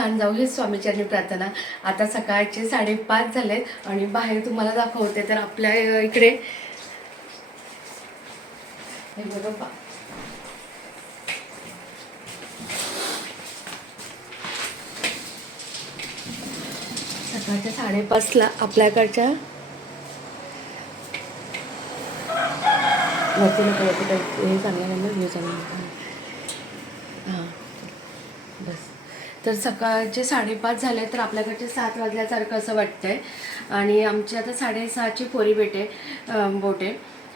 छान जाऊ हे स्वामीचरणी प्रार्थना. आता सकाळचे साडेपाच झाले आणि बाहेर तुम्हाला दाखवते तर आपल्या इकडे. हे बघा सकाळच्या साडेपाचला आपल्याकडच्या वरती हे चांगलं व्ह्यू चांगला नाही. हां बस तर सकाळचे साडेपाच झाले तर आपल्याकडचे सात वाजल्यासारखं असं वाटतंय. आणि आमची आता साडेसहाची पोरी बेटे अं, बोट. आहे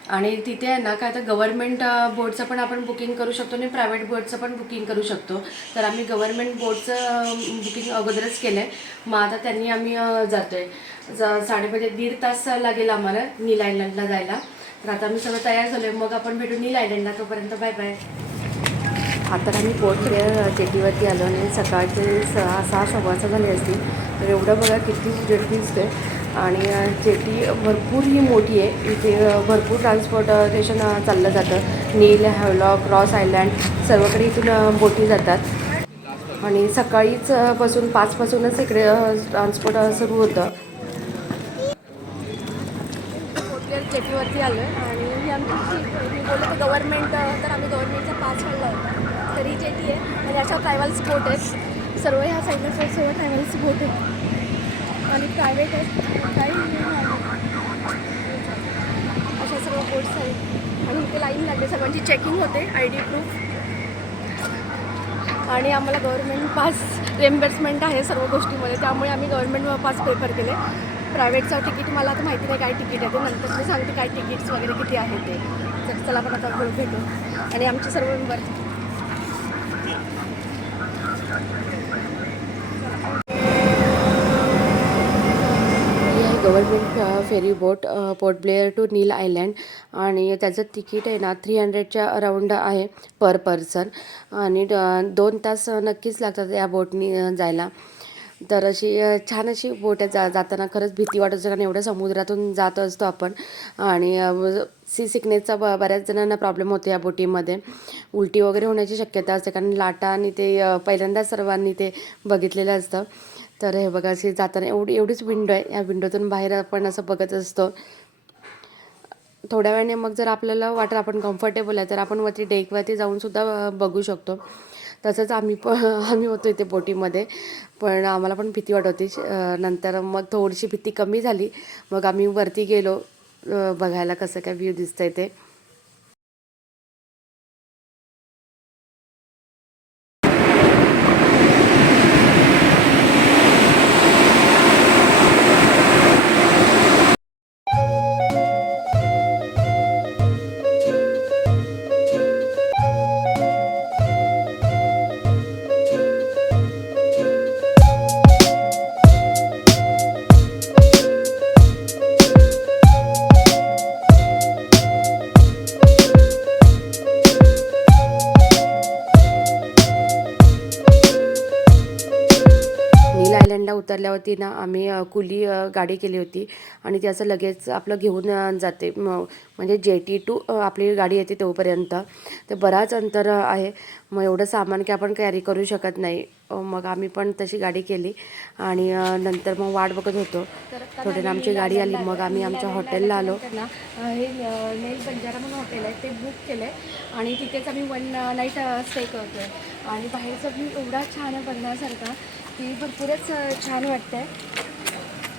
आणि तिथे आहे ना काय तर गव्हर्मेंट बोर्डचं पण आपण बुकिंग करू शकतो आणि प्रायव्हेट बोर्डचं पण बुकिंग करू शकतो. तर आम्ही गव्हर्मेंट बोर्डचं बुकिंग अगोदरच केलं आहे मग आता त्यांनी आम्ही जातो आहे ज साडेपाचे म्हणजे दीड तास लागेल आम्हाला नील आयलंडला जायला. तर आता आम्ही सगळं तयार झालो आहे मग आपण भेटू नील आयलंडला तोपर्यंत. Bye bye. आता आम्ही पोर्ट ब्लेअर जेटीवरती आलो आणि सकाळचे सहा सहा सव्वाचं झाले असतील. तर एवढं बघा किती जेटी दिसते आणि जेटी भरपूर ही मोठी आहे. इथे भरपूर ट्रान्सपोर्टेशन चाललं जातं. नील हॅवलॉक क्रॉस आयलँड सर्वकडे इथून बोटी जातात. आणि सकाळीच पासून पाचपासूनच इकडे ट्रान्सपोर्ट सुरू होतं. पोर्टवेअर जेटीवरती आलो आहे आणि आमची बोलतो तर गव्हर्नमेंट तर आम्ही गव्हर्नमेंटचा पास काढला होता तरी आहे आणि अशा ट्रॅव्हल्स बोट आहेत. सर्व ह्या साईडला सर्व ट्रॅव्हल्स बोट आहेत. आणि प्रायव्हेट आहेत. काही अशा सर्व बोट्स आहेत. आणि इथे लाईन लागते सर्वांची चेकिंग होते. आय डी प्रूफ आणि आम्हाला गव्हर्नमेंट पास रेम्बर्समेंट आहे सर्व गोष्टीमध्ये. त्यामुळे आम्ही गव्हर्नमेंट पास प्रेफर केले. प्रायव्हेटचं तिकीट मला आता माहिती नाही काय तिकीट आहे ते. नंतर मी सांगते काय तिकीट्स वगैरे किती आहे ते. चला आपण आता भेटू भेटू. आणि आमचे सर्व मेंबर ही आहे government ferry boat Port Blair to Neil island आणि त्याचं तिकीट आहे ना थ्री हंड्रेडच्या अराऊंड आहे पर पर्सन आणि दोन तास नक्कीच लागतात या बोटनी जायला. तर अशी छान अशी बोट आहे जा जाताना खरंच भीती वाटत असते कारण एवढ्या समुद्रातून जात असतो आपण. आणि सी सिकनेसचा ब बऱ्याच जणांना प्रॉब्लेम होतो या बोटीमध्ये उलटी वगैरे होण्याची शक्यता असते कारण लाटा आणि ते पहिल्यांदा सर्वांनी ते बघितलेलं असतं. तर हे बघा अशी जाताना एवढी एवढीच विंडो आहे. या विंडोतून बाहेर आपण असं बघत असतो. थोड्या वेळाने मग जर आपल्याला वाटत आपण कम्फर्टेबल आहे तर आपण वरती डेकवरती जाऊनसुद्धा बघू शकतो. तसंच आम्ही पण आम्ही होतो इथे बोटीमध्ये. पण आम्हाला पण भीती वाटत होती. नंतर मग थोडीशी भीती कमी झाली. मग आम्ही वरती गेलो. बघायला कसं काय व्ह्यू आहे ते. उतरल्यावरती ना आम्ही कुली गाडी केली होती आणि ती असं लगेच आपलं घेऊन जाते. म म्हणजे जेटी टू आपली गाडी येते तोपर्यंत तर बराच अंतर आहे. मग एवढं सामान की आपण कॅरी करू शकत नाही. मग आम्ही पण तशी गाडी केली आणि नंतर मग वाट बघत होतो. थोडे आमची गाडी आली मग आम्ही आमच्या हॉटेलला आलो. हे नेल बंजारा म्हणून हॉटेल आहे ते बुक केलं आहे आणि तिथेच आम्ही वन नाईट स्टे करतो आहे आणि बाहेरचा व्ह्यू एवढा छान आहे बघण्यासारखा. ती भरपूरच छान वाटतं आहे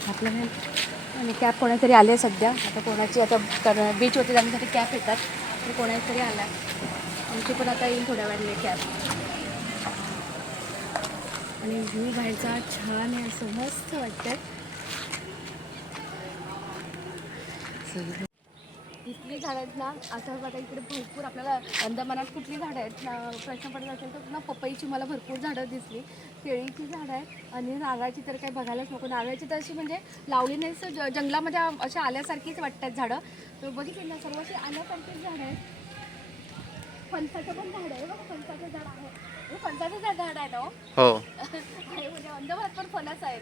आपलं आणि कॅब कोणातरी आले सध्या. आता कोणाची आता तर बीचवरती जाण्यासाठी कॅब येतात. तर कोणातरी आला आमची पण आता येईल थोड्या वेळाने कॅब आणि व्ह्यू बाहेरचा छान आहे असं मस्त वाटतं कुठली झाडं आहेत ना आता बघा इकडे भरपूर आपल्याला अंदमानात कुठली झाडं आहेत ना प्रश्न पडत असेल तर ना पपईची मला भरपूर झाडं दिसली. केळीची झाडं आहेत आणि नारळाची तर काही बघायलाच नको. नारळाची तर अशी म्हणजे लावली नाही तर ज- जंगलामध्ये अशी आल्यासारखीच वाटतात झाडं. तर बघितले ना सर्व अशी आल्यासारखीच झाडं आहेत. फणसाचं पण झाड आहे बघा फणसाचं झाड आहे. फणसाचं झाड झाड आहे ना हो? हो. म्हणजे अंदमानात पण फणस आहे.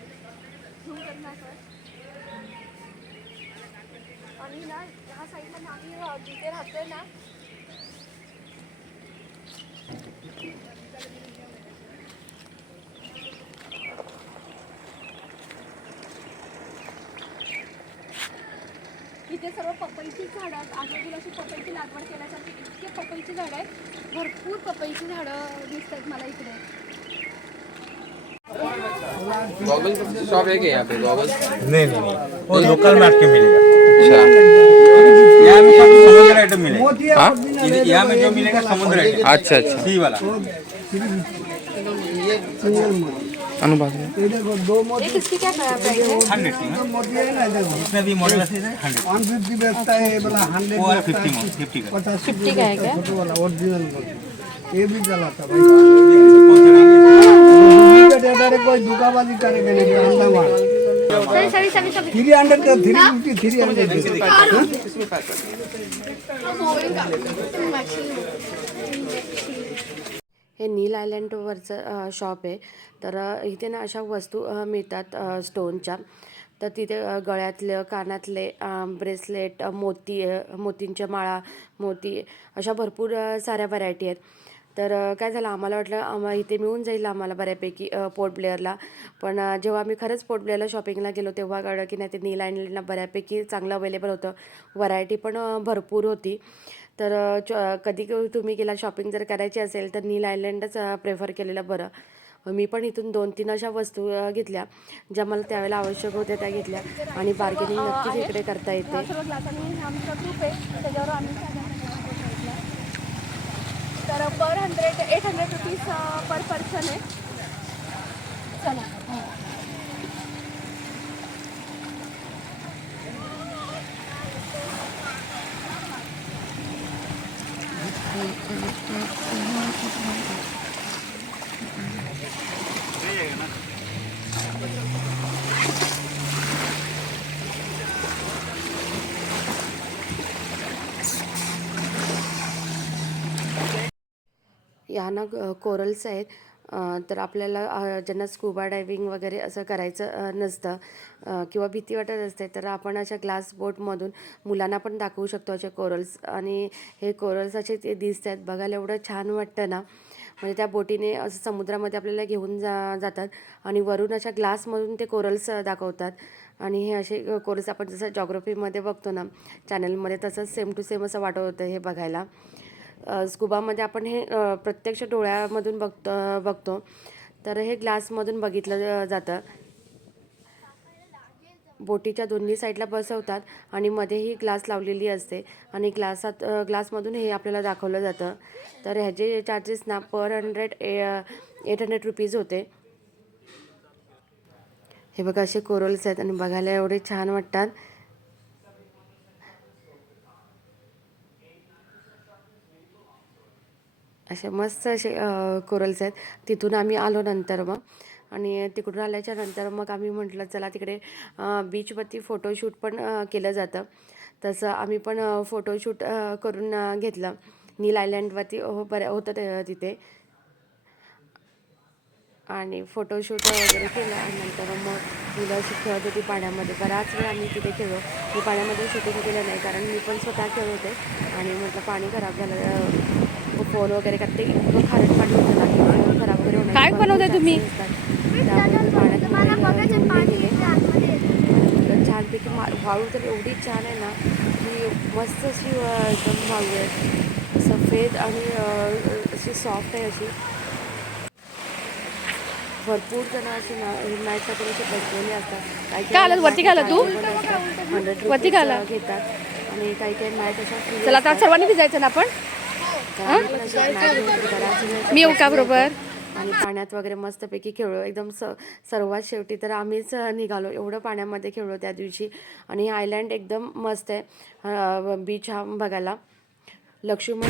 आणि ना ह्या साईडला ना जिथे राहतोय ना इथे सर्व पपईची झाडं आजूबाजूला अशी पपईची लागवड केल्यासाठी इतके पपईची झाड आहेत. भरपूर पपईची झाडं दिसतात मला इकडे. गॉगल शॉप है यहाँ पे गॉगल नहीं नहीं नहीं. वो लोकल के मिलेगा अच्छा यहाँ में सब समुद्र आइटम मिलेगा हाँ ये- यहाँ में जो मिलेगा समुद्र आइटम अच्छा अच्छा सी वाला अनुभाग ये किसकी क्या प्राइस है हंड्रेड की इसमें भी मॉडल है हंड्रेड वन फिफ्टी बेचता है बोला हंड्रेड वो वाला फिफ्टी में फिफ्टी का पचास फिफ्टी का है क्या फोटो वाला ओरिजिनल ये भी चलाता भाई कौन सा लेंगे? डुप्लीकेट अगर कोई धोखाबाजी करेगा नहीं अंडा थ्री हंड्रेड का थ्री फिफ्टी थ्री हंड्रेड हे? नील आयलँडवरचं शॉप आहे. तर इथे ना अशा वस्तू मिळतात स्टोनच्या तर तिथे गळ्यातले कानातले ब्रेसलेट मोती मोतींच्या माळा मोती अशा भरपूर साऱ्या व्हरायटी आहेत. तर काय झालं आम्हाला वाटलं आम्हा इथे मिळून जाईल आम्हाला बऱ्यापैकी पोर्ट ब्लेअरला. पण जेव्हा आम्ही खरंच पोर्ट ब्लेअरला शॉपिंगला गेलो तेव्हा कळलं की नाही ते नील आयलँडला बऱ्यापैकी चांगलं अवेलेबल होतं. व्हरायटी पण भरपूर होती. तर कधी क- तुम्ही गेला शॉपिंग जर करायची असेल तर नील आयलँडच प्रेफर केलेलं बरं. मी पण इथून दोन तीन अशा वस्तू घेतल्या ज्या मला त्यावेळेला आवश्यक होत्या त्या घेतल्या. आणि बार्गेनिंग नक्कीच इकडे करता ह्या येते सर्व ग्लासांनी हा आमचा ग्रुप आहे त्याच्यावर आम्ही साड्या घेतल्या. तर per hundred eight hundred rupees per person आहे. चला. ना कोरल्स आहेत. तर आपल्याला ज्यांना स्कुबा डायविंग वगैरे असं करायचं नसतं किंवा भीती वाटत असते तर आपण अशा ग्लास बोटमधून मुलांना पण दाखवू शकतो असे कोरल्स. आणि हे कोरल्स असे ते दिसत आहेत बघायला एवढं छान वाटतं ना. म्हणजे त्या बोटीने असं समुद्रामध्ये आपल्याला घेऊन जा जातात आणि वरून अशा ग्लासमधून ते कोरल्स दाखवतात. आणि हे असे कोरल्स आपण जसं जॉग्रफीमध्ये बघतो ना चॅनलमध्ये तसंच सेम टू सेम असं वाटत होतं हे बघायला. स्कुबामध्ये आपण हे प्रत्यक्ष डोळ्यामधून बघतो बघतो. तर हे ग्लासमधून बघितलं जातं. बोटीच्या दोन्ही साईडला बसवतात आणि मध्ये ही ग्लास लावलेली असते आणि ग्लासात ग्लासमधून हे आपल्याला दाखवलं जातं. तर ह्याचे चार्जेस ना per hundred a eight hundred rupees होते. हे बघा असे कोरल्स आहेत आणि बघायला एवढे छान वाटतात. असे मस्त असे कोरल्स आहेत. तिथून आम्ही आलो नंतर मग. आणि तिकडून आल्याच्यानंतर मग आम्ही म्हटलं चला तिकडे बीचवरती फोटोशूट पण केलं जातं. तसं आम्ही पण फोटोशूट करून घेतलं. नील आयलँडवरती हो बरं होतं ते तिथे. आणि फोटोशूट वगैरे केलं. आणि नंतर मग मुलं अशी खेळत होती पाण्यामध्ये बराच वेळ आम्ही तिथे खेळलो. मी पाण्यामध्ये शूटिंग केलं नाही कारण मी पण स्वतः खेळत होते. आणि म्हटलं पाणी खराब झालं फोन वगैरे करते. इतकं खारट पाणी होतं ना की फोन खराब वगैरे होण्याचे काय बनवताय तुम्ही? मी छानपैकी मा वाळू तर एवढी छान आहे ना की मस्त अशी एकदम वाळू आहे. सफेद आणि अशी सॉफ्ट आहे अशी. भरपूर जण असे ना नाईटसाठी असे बसलेले असतात. काय आलं? वरती आलं तू? हंड्रेड वरती आलं? घेतात. आणि काही काही नाईट free चला आता. सर्वांनी भिजायचं ना आपण? मी येऊ का बरोबर? आणि पाण्यात वगैरे मस्तपैकी खेळलो एकदम स सर्वात शेवटी तर आम्हीच निघालो. एवढं पाण्यामध्ये खेळलो त्या दिवशी. आणि आयलँड एकदम मस्त आहे. बीच हा बघायला. लक्ष्मण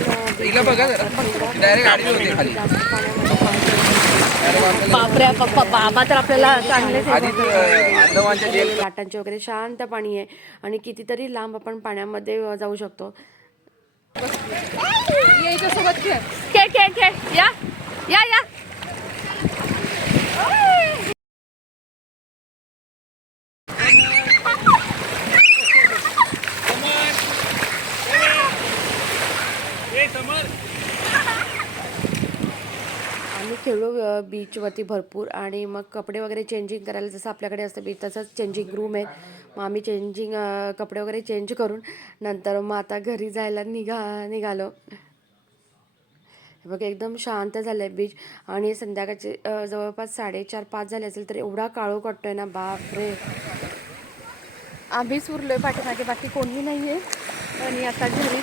बापरे बाप्पा बाबा तर आपल्याला जेल लाटांचे वगैरे शांत पाणी आहे. आणि कितीतरी लांब आपण पाण्यामध्ये जाऊ शकतो. सोबत खेळ खेळ खेळ खेळ या. या या. खेळू बीचवरती भरपूर आणि मग कपडे वगैरे चेंजिंग करायला जसं आपल्याकडे असतं बीच तसंच चेंजिंग रूम आहे. मग आम्ही चेंजिंग कपडे वगैरे चेंज करून नंतर मग आता घरी जायला निघा निघालो. बघ एकदम शांत झालं आहे बीच आणि संध्याकाळचे जवळपास साडेचार पाच झाले असेल तर एवढा काळो वाटतोय ना बापरे. आम्हीच उरलो आहे पाठीमागे बाकी कोणी नाही आहे आणि आता घरी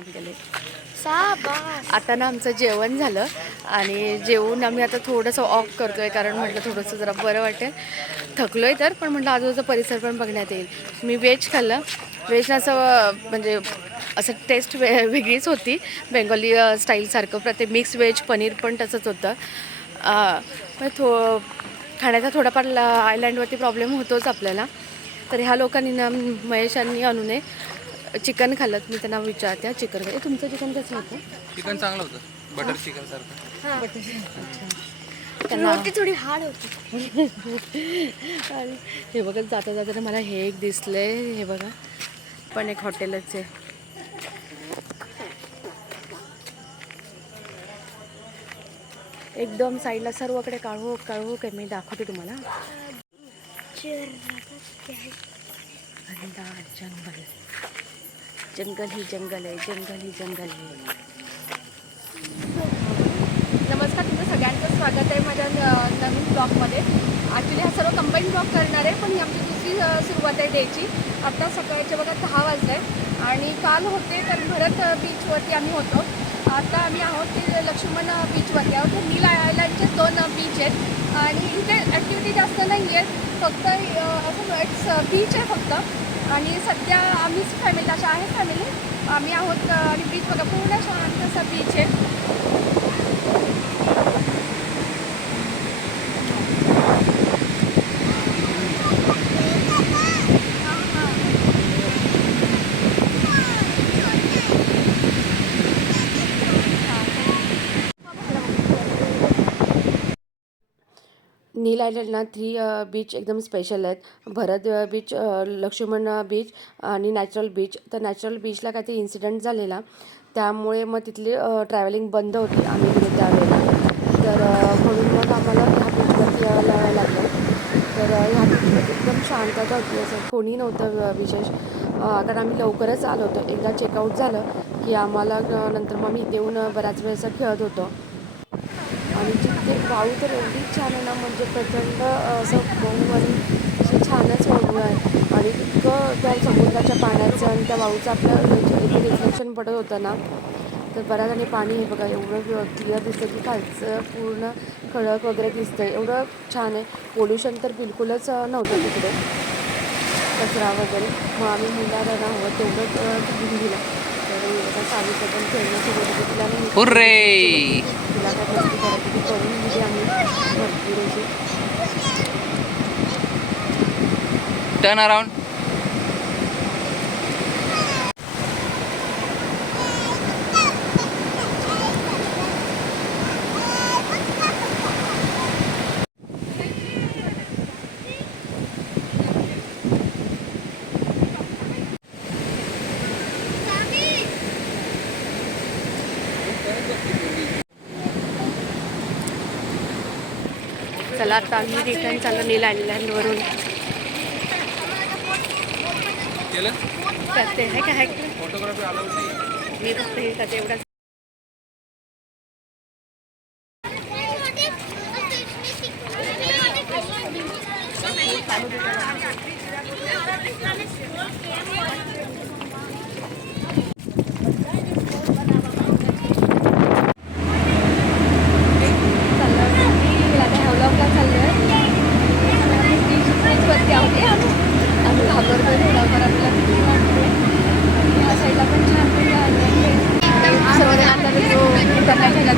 चाललोय आता ना आमचं जेवण झालं आणि जेवून आम्ही आता थोडंसं ऑफ करतोय कारण म्हटलं थोडंसं जरा बरं वाटेल. थकलोय तर पण म्हटलं आजूबाजूचा परिसर पण बघण्यात येईल. मी व्हेज खाल्लं. व्हेज असं म्हणजे असं टेस्ट वे वेगळीच होती. बेंगॉली स्टाईलसारखं प्रत्येक मिक्स व्हेज पनीर पण तसंच होतं. मग थो खाण्याचा थोडाफार ल आयलँडवरती प्रॉब्लेम होतोच आपल्याला. तर ह्या लोकांनी ना महेशांनी आणू नये चिकन खाल्लं मी त्यांना विचारते चिकन खाल्लं. तुमचं चिकन कसं होतं? चिकन चांगलं होतं. बटर चिकन सारखं. त्यांना थोडी हार्ड होती. हे बघा जाता जाता मला हे एक दिसले हे बघा. पण एक हॉटेलच आहे. एकदम साईडला सर्वकडे काळू काळू काय मी दाखवते तुम्हाला. जंगल. जंगल ही जंगल आहे जंगल ही जंगल आहे. नमस्कार तुमचं सगळ्यांचं स्वागत आहे माझ्या नवीन ब्लॉगमध्ये. ॲक्च्युली हा सर्व कंबाईन ब्लॉग करणार आहे पण ही आमची दुसरी सुरुवात आहे डेची. आत्ता सकाळचे बघा दहा वाजले आणि काल होते तर भरत बीचवरती आम्ही होतो. आता आम्ही आहोत ते लक्ष्मण बीचवरती आहोत. तर नील आयलँडचेच दोन बीच आहेत. आणि इथे ॲक्टिव्हिटी जास्त नाही आहेत फक्त असं बीच आहे फक्त. आणि सध्या आम्हीच फॅमिली अशा आहे फॅमिली आम्ही आहोत आणि बीच बघा पूर्ण शांत असा बीच आहे नील आयलंडला थ्री बीच एकदम स्पेशल आहेत. भरत बीच लक्ष्मण बीच आणि नॅचरल बीच. तर नॅचरल बीचला काहीतरी इन्सिडेंट झालेला. त्यामुळे मग तिथली ट्रॅव्हलिंग बंद होती आम्ही गेलो त्यावेळेला. तर म्हणून मग आम्हाला ह्या बीचवरती यायला लागलं. तर ह्या बीचवरती एकदम शांतता होती. असं कोणी नव्हतं विशेष. कारण आम्ही लवकरच आलो होतो. एकदा चेकआउट झालं की आम्हाला नंतर मग आम्ही इथे येऊन बऱ्याच बराच वेळ असं खेळत होतो. आणि ते वाळू तर एवढी छान आहे ना म्हणजे प्रचंड असं मऊ आणि असं छानच वाळू आहे. आणि इतकं त्या समुद्राच्या पाण्याचं आणि त्या वाळूचं आपलं म्हणजे इथे रिफ्लेक्शन पडत होतं ना तर बऱ्याच आणि पाणी हे बघा एवढं क्लिअर दिसतं की खालचं पूर्ण खडक वगैरे दिसतं एवढं छान आहे. पोल्युशन तर बिलकुलच नव्हतं तिकडे. कचरा वगैरे. मग आम्ही मुलाला ना हवं तेवढंच घेऊन दिलं. हुर्रे! तिला काय मस्ती करायची ती करून दिली आम्ही भरपूर अशी टर्न अराउंड चला आता आम्ही रिटर्न चाललो नील आयलँडवरून करते आहे का आहे का? फोटोग्राफी अलाउड नाही. मी फक्त हे करते एवढंच चाललं मी आता हॅवलॉकला चाललो आहे बीचवरती आहोत ए, आम्ही आम्ही घाबरतोय थोडाफार आपल्याला भीती वाटते आणि या साईडला पण छान पण आहे सर्वजण आता जो उतरण्याच्या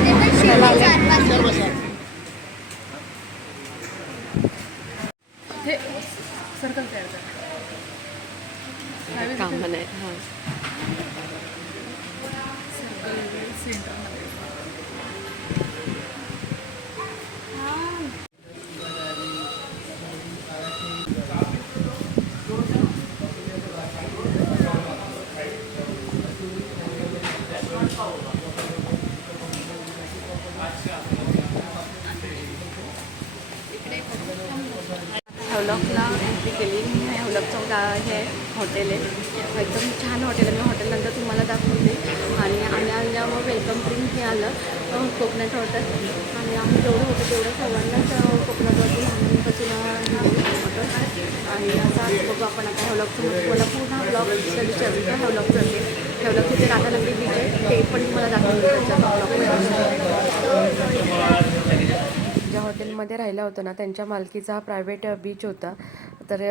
ह्याला आले. काम नाही हां हॅवलॉकला एंट्री केली मी हॅवलॉकचं गा हे आहे, हॉटेल आहे. एकदम छान हॉटेल आहे. मी हॉटेलनंतर तुम्हाला तुम्हाला दाखवते. आणि आम्ही आल्यावर वेलकम ड्रिंक हे आलं. कोकणात हॉटेल आणि आम्ही जेवढं होतं तेवढं सर्वांनाच कोकणातवरती कोकोनट लहानपासून होतं आणि आता बघू आपण आता हॅवलॉकचं मला पूर्ण ब्लॉग स्टडीचं हॅवलॉकचं असेल. हॅवलॉक तिथे राधानगरी बीच आहे ते पण तुम्हाला दाखवते. ज्या हॉटेलमध्ये राहिला होता ना त्यांच्या मालकीचा हा प्रायव्हेट बीच होता. तर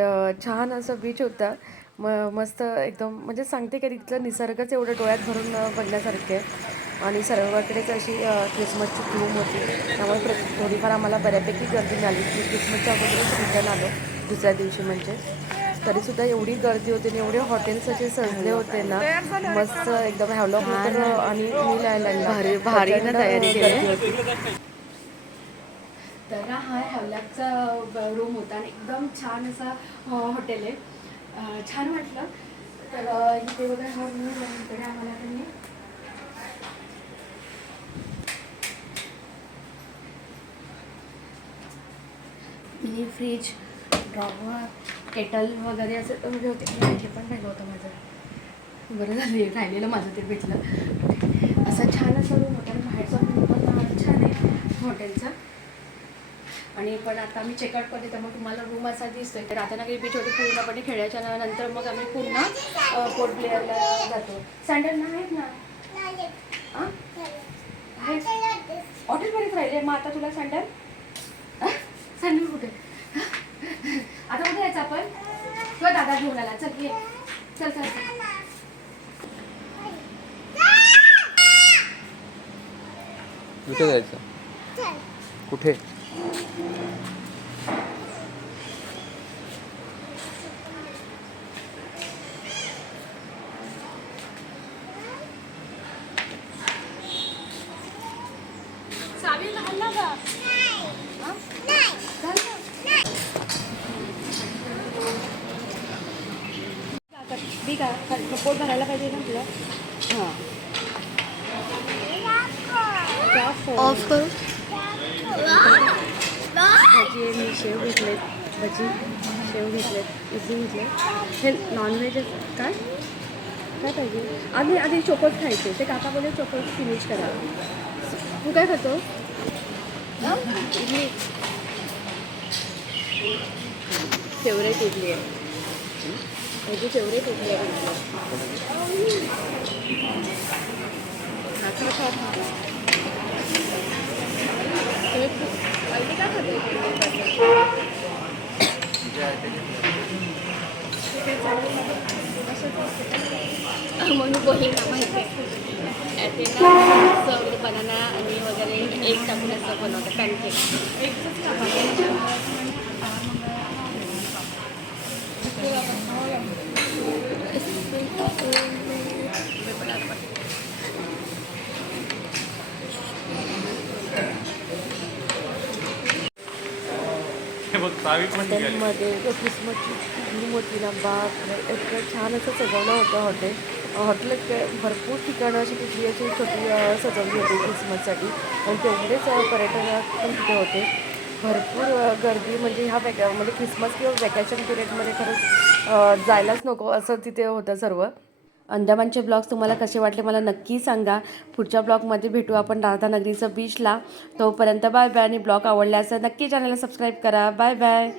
छान असं बीच होता. म मस्त एकदम म्हणजे सांगते की तिथलं निसर्गच एवढं डोळ्यात भरून बघण्यासारखे आहे. आणि सर्वाकडेच अशी अ, ख्रिसमसची थीम होती. त्यामुळे प्र थोडीफार आम्हाला बऱ्यापैकी गर्दी मिळाली की ख्रिसमसच्या अगोदरच रिटर्न आलो दुसऱ्या दिवशी म्हणजे. तरीसुद्धा एवढी गर्दी होती आणि एवढे हॉटेल्स असे सजले होते ना. मस्त एकदम हॅवलॉक आणि नील आयलंड भारी- भारी ना तयारी केली. आहे. होती. तर हा हॅवलॅकचा रूम होता आणि एकदम छान असा हॉटेल आहे. छान वाटलं. तर इथे बघा हा रूम इकडे आम्हाला त्यांनी मिनी फ्रीज ड्रॉवर केटल वगैरे असं म्हणजे होते. हे पण राहिलं होतं माझं. बरं झालं राहिलेलं माझं ते भेटलं. असं छान असं रूम होता. आणि बाहेरचा रूम पण छान आहे हॉटेलचा. आणि पण आता आम्ही चेकआउट करते त्यामुळे तुम्हाला रूम असा दिसतोय. तर राधानगरी बीच होते पूर्णपणे खेळायच्या नंतर मग आम्ही पूर्ण पोर्ट प्लेअरला जातो. सँडल ना आहेत ना? आ? हॉटेलमध्येच राहिले मग आता तुला सँडल सँडल कुठे? आता कुठे यायचं आपण? किंवा दादा घेऊन आला. चल ये. चल चल चल. कुठे जायचं? कुठे? पोट भरायला पाहिजे ना तुला. हां. ऑफ करू. भजी आहे, मी शेव घेतलेत भजी शेव घेतलेत इडली घेतले हे नॉनव्हेज काय काय पाहिजे? आम्ही आधी चोकोस खायचे. ते काका बोले चोकोस फिनिश करा. तू काय खातो? इडली. फेवरेट इडली आहे. माझी फेवरेट इडली आहे म्हणून बोलले ना माहिती आहे सर्व बनाना आणि वगैरे एक टाकून असं बनवतं पॅनकेक हॉटेलमध्ये जो ख्रिसमसची थीम होती ना बाप इतकं छान असं सजवलं होतं हॉटेल. हॉटेल भरपूर ठिकाणं अशी तिथली अशी छोटी सजवली होती क्रिसमससाठी. आणि तेवढेच अ, पण तिथे होते. भरपूर गर्दी म्हणजे ह्या वेगळ्या म्हणजे ख्रिसमस किंवा वॅकेशन पिरियडमध्ये खरंच जायलाच नको असं तिथे होतं सर्व. अंदमानचे ब्लॉग्स तुम्हाला कसे वाटले मला नक्की सांगा. पुढच्या ब्लॉगमध्ये भेटू आपण राधानगरीचं बीचला तोपर्यंत बाय बाय आणि ब्लॉग आवडल्यास नक्की चॅनलला सबस्क्राईब करा. Bye bye